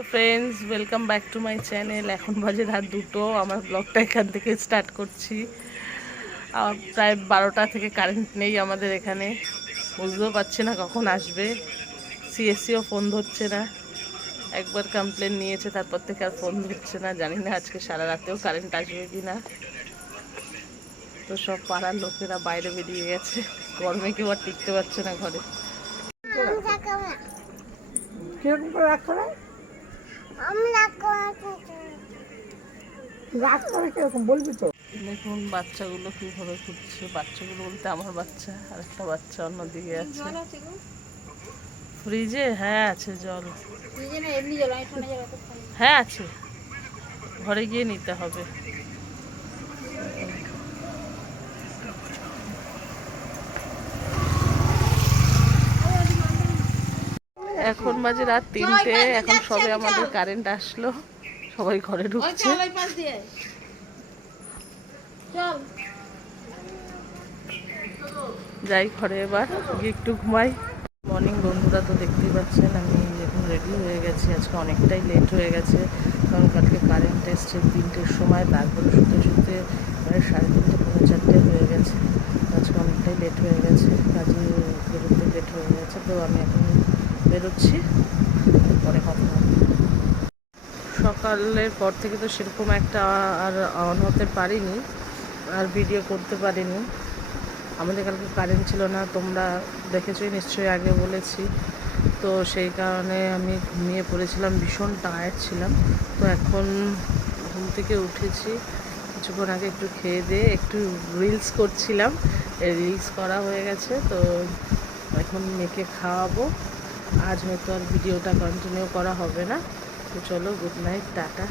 Hello friends, welcome back to my channel. এখন বাজে রাত 2টো। আমার ব্লগটা এখান থেকে স্টার্ট করছি। প্রায় 12টা থেকে কারেন্ট নেই আমাদের এখানে। বুঝতেও পারছি না কখন আসবে। সিএসসিও ফোন ধরছে না। একবার কমপ্লেন নিয়েছে, তারপর থেকে আর ফোন ধরছে না। জানি না আজকে সারা রাতেও কারেন্ট আসবে কি না। তো সব পাড়ার লোকেরা বাইরে বেরিয়ে গেছে। গরমে কেউ আর টিকতে পারছে না ঘরে। কিরকম করে রাগ করে? রাগ করে কিরকম বলবি তো? দেখুন বাচ্চাগুলো কীভাবে ঘুরছে। বাচ্চাগুলো বলতে আমার বাচ্চা, আর একটা বাচ্চা অন্যদিকে আছে। ফ্রিজে হ্যাঁ আছে জল। হ্যাঁ আছে, ঘরে গিয়ে নিতে হবে। এখন বাজে রাত 3টে। এখন সবে আমাদের কারেন্ট আসলো, সবাই ঘরে ঢুকছে। যাই ঘরে, এবার গিয়ে একটু ঘুমাই। মর্নিং বন্ধুরা, তো দেখতেই পাচ্ছেন আমি এখন রেডি হয়ে গেছি। আজকে অনেকটাই লেট হয়ে গেছে, কারণ কালকে কারেন্ট এসছে 3টের সময়। তারপরে শুতে শুতে প্রায় 3:30 পৌনে 4টে হয়ে গেছে। আজকে অনেকটাই লেট হয়ে গেছে, কাজে বেরোতে লেট হয়ে গেছে। তো আমি এখন বেরোচ্ছি, পরে কথা হবে। সকালের পর থেকে তো সেরকম একটা আর অন হতে পারিনি, আর ভিডিও করতে পারিনি। আমাদের কালকে কারেন্ট ছিল না, তোমরা দেখেছোই নিশ্চয়ই, আগে বলেছি। তো সেই কারণে আমি ঘুমিয়ে পড়েছিলাম, ভীষণ টায়ার্ড ছিলাম। তো এখন ঘুম থেকে উঠেছি কিছুক্ষণ আগে, একটু খেয়ে দিয়ে একটু রিলস করছিলাম। রিলস করা হয়ে গেছে, তো এখন মেয়েকে খাওয়াবো। আজ হয়তো আর ভিডিওটা কন্টিনিউ করা হবে না। তো চলো, গুড নাইট, টাটা।